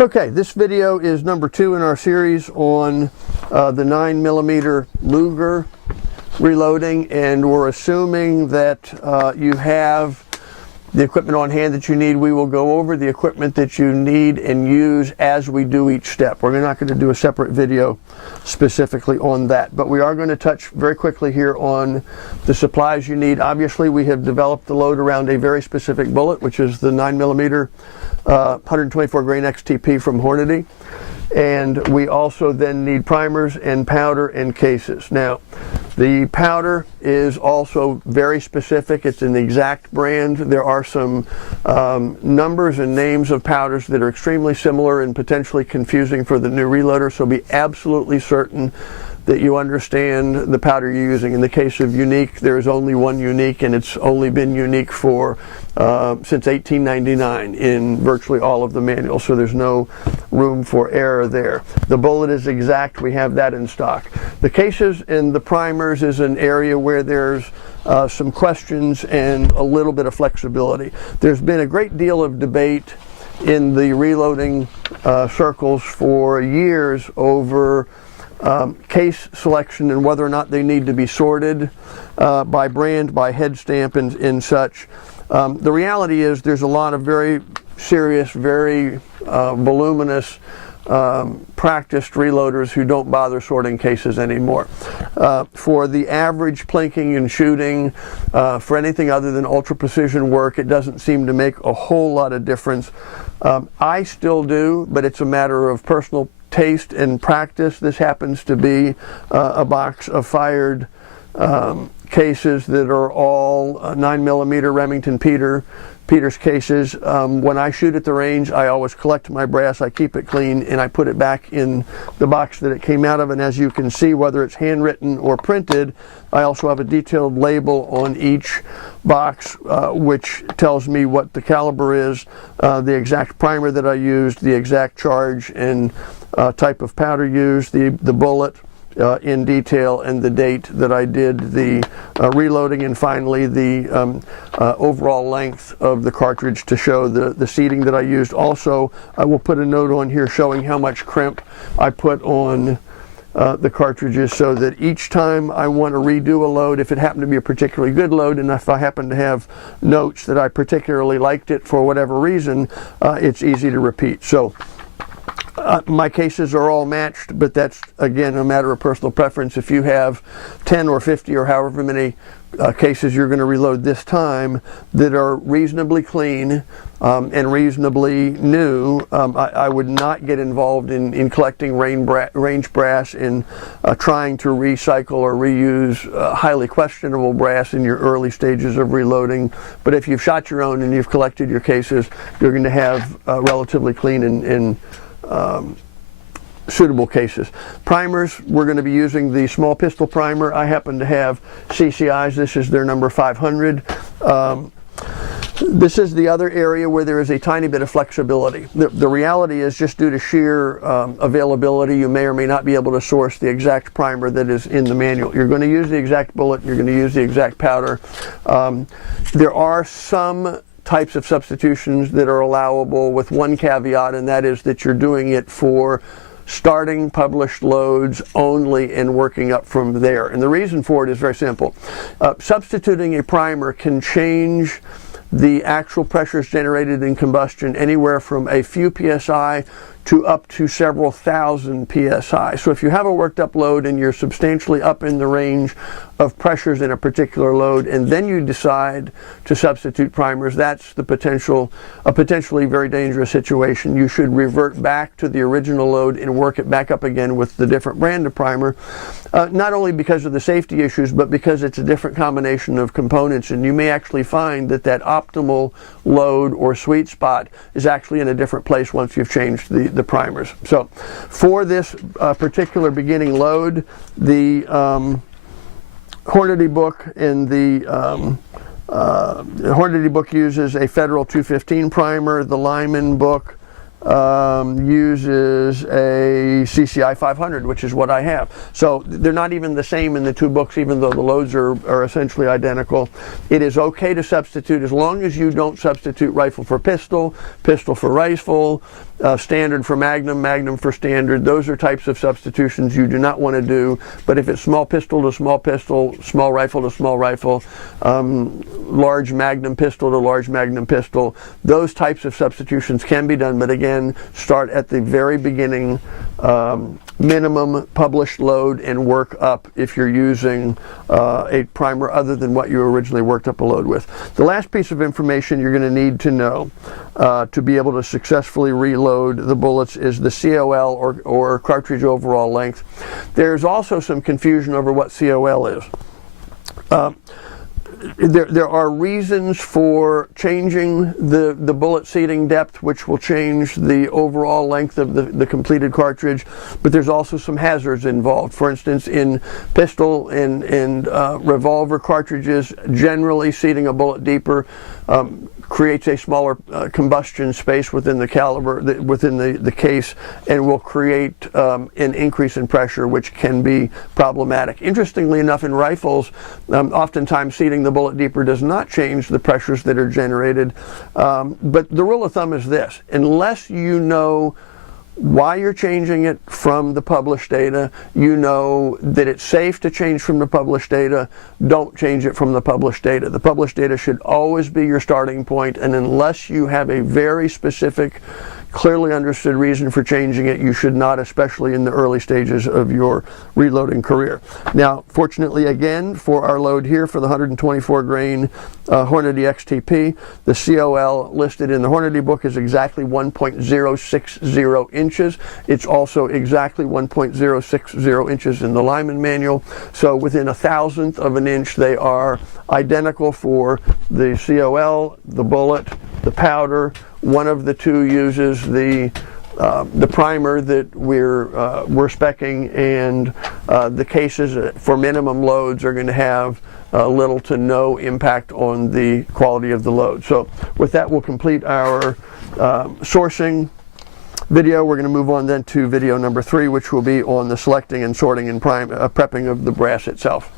Okay, this video is number 2 in our series on the 9mm Luger reloading, and we're assuming that you have the equipment on hand that you need. We will go over the equipment that you need and use as we do each step. We're not going to do a separate video specifically on that, but we are going to touch very quickly here on the supplies you need. Obviously, we have developed the load around a very specific bullet, which is the 9mm 124 grain XTP from Hornady. And we also then need primers and powder and cases. Now, the powder is also very specific. It's an exact brand. There are some numbers and names of powders that are extremely similar and potentially confusing for the new reloader, so be absolutely certain that you understand the powder you're using. In the case of Unique, there is only one Unique, and it's only been Unique for since 1899 in virtually all of the manuals, so there's no room for error there. The bullet is exact. We have that in stock. The cases and the primers is an area where there's some questions and a little bit of flexibility. There's been a great deal of debate in the reloading circles for years over case selection and whether or not they need to be sorted by brand, by head stamp, and such. The reality is there's a lot of very serious, very voluminous, practiced reloaders who don't bother sorting cases anymore. For the average plinking and shooting, for anything other than ultra precision work, it doesn't seem to make a whole lot of difference. I still do, but it's a matter of personal taste and practice. This happens to be a box of fired cases that are all 9mm Remington Peters cases. When I shoot at the range, I always collect my brass, I keep it clean, and I put it back in the box that it came out of. And as you can see, whether it's handwritten or printed, I also have a detailed label on each box which tells me what the caliber is, the exact primer that I used, the exact charge and type of powder used, the bullet in detail, and the date that I did the reloading, and finally the overall length of the cartridge to show the seating that I used. Also, I will put a note on here showing how much crimp I put on the cartridges, so that each time I want to redo a load, if it happened to be a particularly good load, and if I happen to have notes that I particularly liked it for whatever reason, it's easy to repeat. So my cases are all matched, but that's, again, a matter of personal preference. If you have 10 or 50 or however many cases you're going to reload this time that are reasonably clean and reasonably new, I would not get involved in collecting range brass and trying to recycle or reuse highly questionable brass in your early stages of reloading. But if you've shot your own and you've collected your cases, you're going to have relatively clean and suitable cases. Primers, we're going to be using the small pistol primer. I happen to have CCI's. This is their number 500. This is the other area where there is a tiny bit of flexibility. The reality is, just due to sheer availability, you may or may not be able to source the exact primer that is in the manual. You're going to use the exact bullet, you're going to use the exact powder. There are some types of substitutions that are allowable, with one caveat, and that is that you're doing it for starting published loads only and working up from there. And the reason for it is very simple. Substituting a primer can change the actual pressures generated in combustion anywhere from a few psi to up to several thousand psi. So if you have a worked up load and you're substantially up in the range of pressures in a particular load, and then you decide to substitute primers, that's a potentially very dangerous situation. You should revert back to the original load and work it back up again with the different brand of primer, not only because of the safety issues, but because it's a different combination of components, and you may actually find that that optimal load or sweet spot is actually in a different place once you've changed the primers. So for this particular beginning load, the Hornady book and the Hornady book uses a Federal 215 primer. The Lyman book uses a CCI 500, which is what I have. So they're not even the same in the two books, even though the loads are essentially identical. It is okay to substitute as long as you don't substitute rifle for pistol, pistol for rifle, standard for magnum, magnum for standard. Those are types of substitutions you do not want to do. But if it's small pistol to small pistol, small rifle to small rifle, large magnum pistol to large magnum pistol, those types of substitutions can be done. But again, start at the very beginning, minimum published load, and work up if you're using a primer other than what you originally worked up a load with. The last piece of information you're going to need to know to be able to successfully reload the bullets is the COL, or cartridge overall length. There's also some confusion over what COL is. There are reasons for changing the bullet seating depth, which will change the overall length of the completed cartridge, but there's also some hazards involved. For instance, in pistol and revolver cartridges, generally seating a bullet deeper creates a smaller combustion space within the caliber, within the case, and will create an increase in pressure, which can be problematic. Interestingly enough, in rifles, oftentimes seating the bullet deeper does not change the pressures that are generated. But the rule of thumb is this: unless you know why you're changing it from the published data, you know that it's safe to change from the published data, don't change it from the published data. The published data should always be your starting point, and unless you have a very specific, clearly understood reason for changing it, you should not, especially in the early stages of your reloading career. Now, fortunately, again, for our load here for the 124 grain Hornady XTP, the COL listed in the Hornady book is exactly 1.060 inches. It's also exactly 1.060 inches in the Lyman manual. So within 1/1000th of an inch, they are identical for the COL, the bullet, the powder. One of the two uses the primer that we're speccing, and the cases for minimum loads are going to have little to no impact on the quality of the load. So with that, we'll complete our sourcing video. We're going to move on then to video number 3, which will be on the selecting and sorting and prepping of the brass itself.